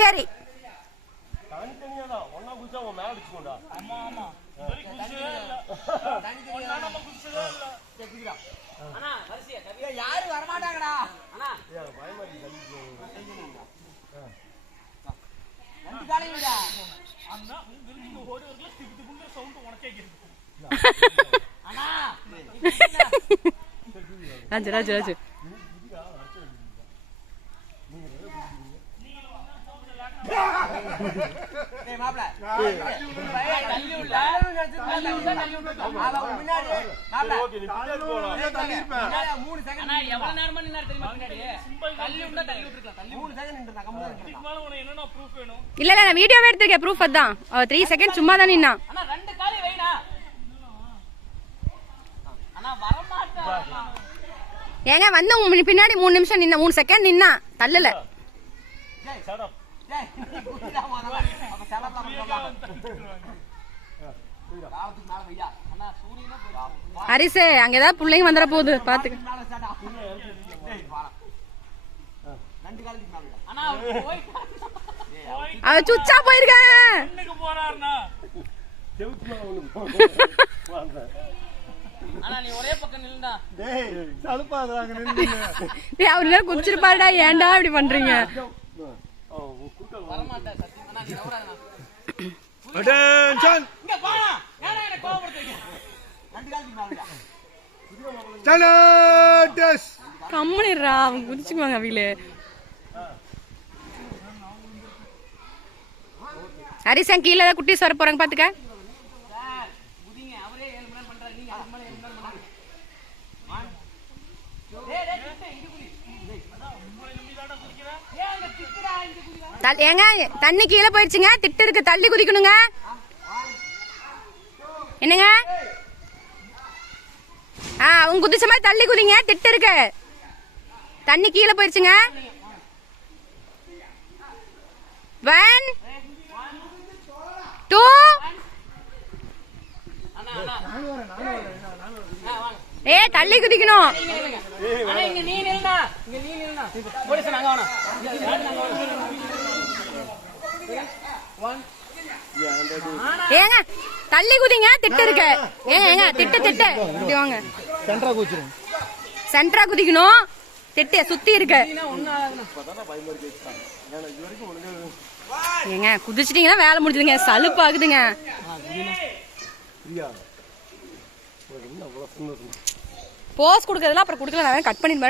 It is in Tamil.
சரி யாரு வரமாட்டாங்கடா ராஜு ராஜு ராஜு இல்ல இல்ல நான் வீடியோவே எடுத்திருக்கேன் ப்ரூஃப் அதான் 3 செகண்ட் சும்மா தான் நின்னா ஏங்க வந்து பின்னாடி 3 நிமிஷம் நின்னா 3 செகண்ட் நின்னா தள்ளல ஹரிசே அங்க ஏதாவது பிள்ளைங்க வந்துட போகுது பாத்துக்க அவ சுச்சா போயிருக்காங்க அவரு குடிச்சிருப்பாருடா ஏன்டா இப்படி பண்றீங்க கம்முனிடுறா அவங்க குடிச்சுக்குவாங்க அவிலே ஹரிசன் கீழே குட்டீஸ் வர போறாங்க பாத்துக்க ஏங்க தண்ணி கீழே போயிடுச்சுங்க திட்டு இருக்கு தள்ளி குதிக்கணுங்க என்னங்க அவங்க குதிச்ச மாதிரி தள்ளி குதிங்க திட்டு இருக்கு தண்ணி கீழே போயிடுச்சுங்க 1 2 தள்ளி குதிக்கணும் ஏங்க தள்ளி குதிங்க திட்டு இருக்கு ஏங்க ஏங்க திட்டு திட்டு இப்படி வாங்க சென்டரா குதிக்கணும் திட்டு சுத்தி இருக்கு ஏங்க குதிச்சிட்டீங்கன்னா வேலை முடிஞ்சுதுங்க சலுப்பு ஆகுதுங்க போஸ் கொடுக்கறதுல அப்புறம் கொடுக்கல நான் கட் பண்ணிட்டு